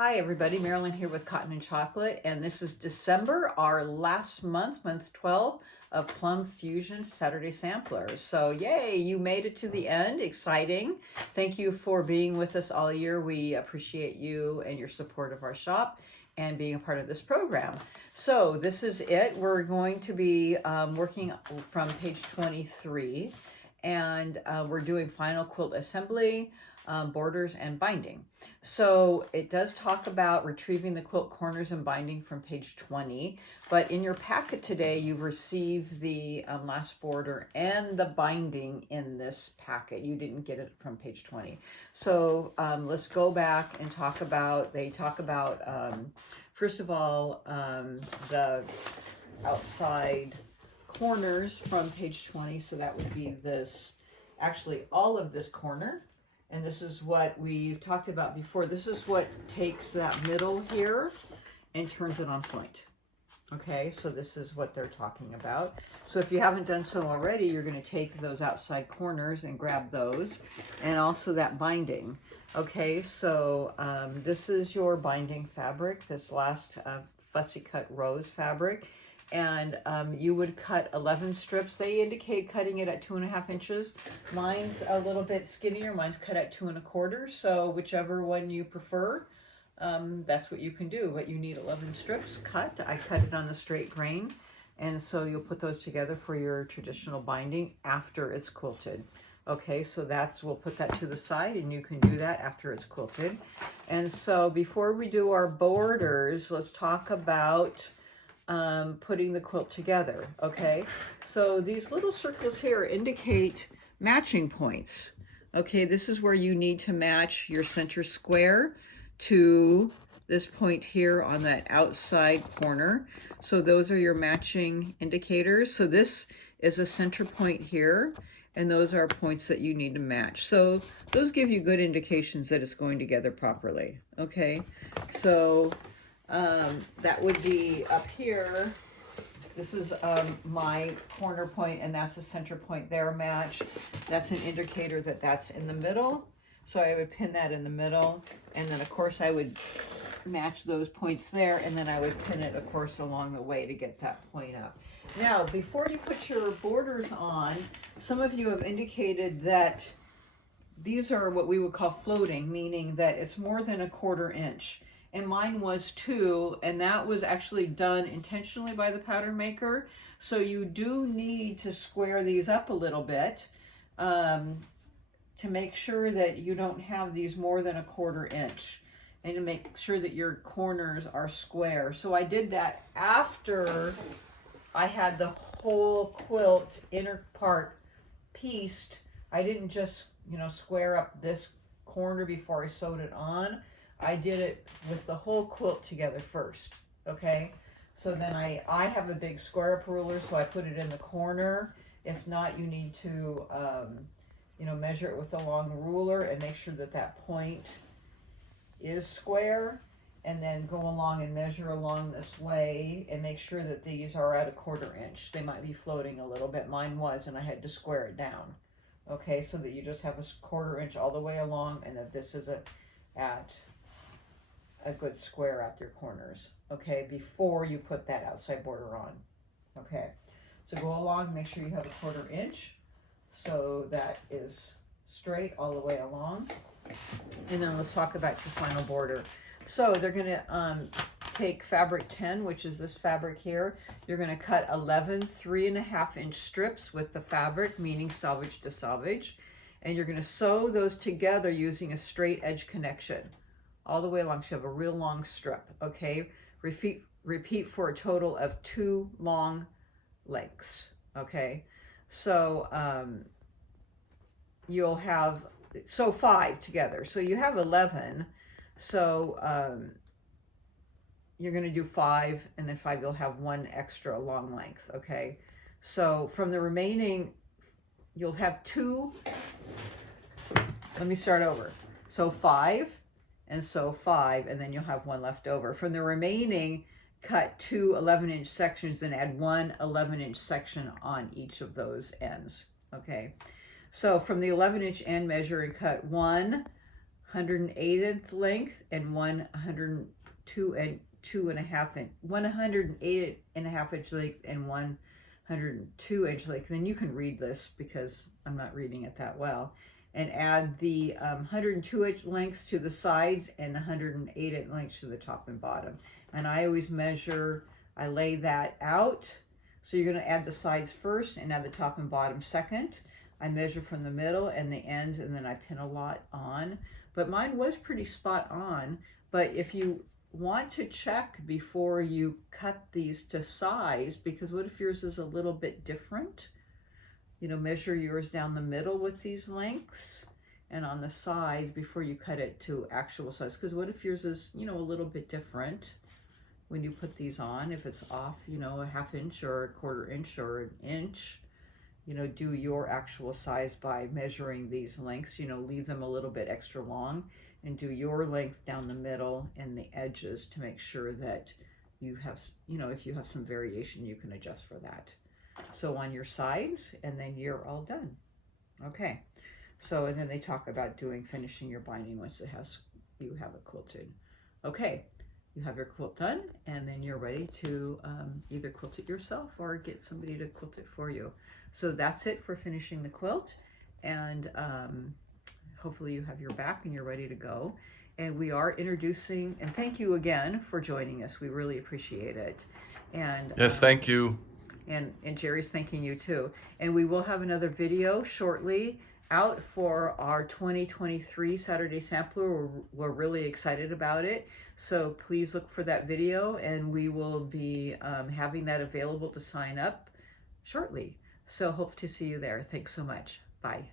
Hi everybody, Marilyn here with Cotton and Chocolate, and this is December, our last month 12 of Plum Fusion Saturday Samplers. So yay, you made it to the end, exciting. Thank you for being with us all year. We appreciate you and your support of our shop and being a part of this program. So this is it. We're going to be working from page 23, and we're doing final quilt assembly, borders, and binding. So it does talk about retrieving the quilt corners and binding from page 20, but in your packet today you've received the last border and the binding in this packet. You didn't get it from page 20. So let's go back and talk about, first of all, the outside corners from page 20. So that would be this, actually all of this corner. And this is what we've talked about before. This is what takes that middle here and turns it on point. Okay, so this is what they're talking about. So if you haven't done so already, you're going to take those outside corners and grab those, and also that binding. Okay, so this is your binding fabric, this last fussy cut rose fabric. And you would cut 11 strips. They indicate cutting it at 2.5 inches. Mine's a little bit skinnier. Mine's cut at 2 1/4. So whichever one you prefer, that's what you can do. But you need 11 strips cut. I cut it on the straight grain. And so you'll put those together for your traditional binding after it's quilted. Okay, so we'll put that to the side, and you can do that after it's quilted. And so before we do our borders, let's talk about putting the quilt together. Okay, so these little circles here indicate matching points. Okay, this is where you need to match your center square to this point here on that outside corner. So those are your matching indicators. So this is a center point here, and those are points that you need to match. So those give you good indications that it's going together properly. Okay, so that would be up here. This is my corner point, and that's a center point there match. That's an indicator that that's in the middle. So I would pin that in the middle, and then of course I would match those points there, and then I would pin it of course along the way to get that point up. Now before you put your borders on, some of you have indicated that these are what we would call floating, meaning that it's more than 1/4 inch. And mine was 2, and that was actually done intentionally by the pattern maker. So you do need to square these up a little bit to make sure that you don't have these more than 1/4 inch, and to make sure that your corners are square. So I did that after I had the whole quilt inner part pieced. I didn't just, square up this corner before I sewed it on. I did it with the whole quilt together first. Okay, so then I have a big square up ruler, so I put it in the corner. If not, you need to measure it with a long ruler and make sure that that point is square, and then go along and measure along this way and make sure that these are at 1/4 inch. They might be floating a little bit. Mine was, and I had to square it down. Okay, so that you just have a 1/4 inch all the way along, and that this is at a good square at your corners, okay, before you put that outside border on. Okay, so go along, make sure you have 1/4 inch, so that is straight all the way along. And then let's talk about your final border. So they're going to take fabric 10, which is this fabric here. You're going to cut 11 3.5 inch strips with the fabric, meaning selvage to selvage, and you're going to sew those together using a straight edge connection all the way along. So you have a real long strip. Okay, repeat for a total of 2 long lengths. Okay, so you'll have 5 together, so you have 11. So you're going to do 5, and then 5 you'll have 1 extra long length. Okay, so from the remaining you'll have 2. Let me start over. So 5 and so 5, and then you'll have 1 left over. From the remaining, cut 2 11-inch sections and add 1 11-inch section on each of those ends. Okay, so from the 11-inch end, measure and cut 1 108th length and one 102 and 2.5 inch, 108.5 inch length and 102 inch length. Then you can read this because I'm not reading it that well. And add the 102 inch lengths to the sides and 108 inch lengths to the top and bottom. And I always measure, I lay that out. So you're going to add the sides first and add the top and bottom second. I measure from the middle and the ends, and then I pin a lot on. But mine was pretty spot on. But if you want to check before you cut these to size, because what if yours is a little bit different? You know, measure yours down the middle with these lengths and on the sides before you cut it to actual size. Because what if yours is, you know, a little bit different when you put these on? If it's off, you know, a 1/2 inch or a 1/4 inch or an inch, you know, do your actual size by measuring these lengths. You know, leave them a little bit extra long and do your length down the middle and the edges to make sure that you have, you know, if you have some variation, you can adjust for that. So on your sides, and then you're all done. Okay. So, and then they talk about finishing your binding once you have it quilted. Okay. You have your quilt done, and then you're ready to either quilt it yourself or get somebody to quilt it for you. So that's it for finishing the quilt, and hopefully you have your back and you're ready to go. And we are introducing, and thank you again for joining us. We really appreciate it. And yes, thank you. And Jerry's thanking you too. And we will have another video shortly out for our 2023 Saturday Sampler. We're really excited about it. So please look for that video, and we will be having that available to sign up shortly. So hope to see you there. Thanks so much. Bye.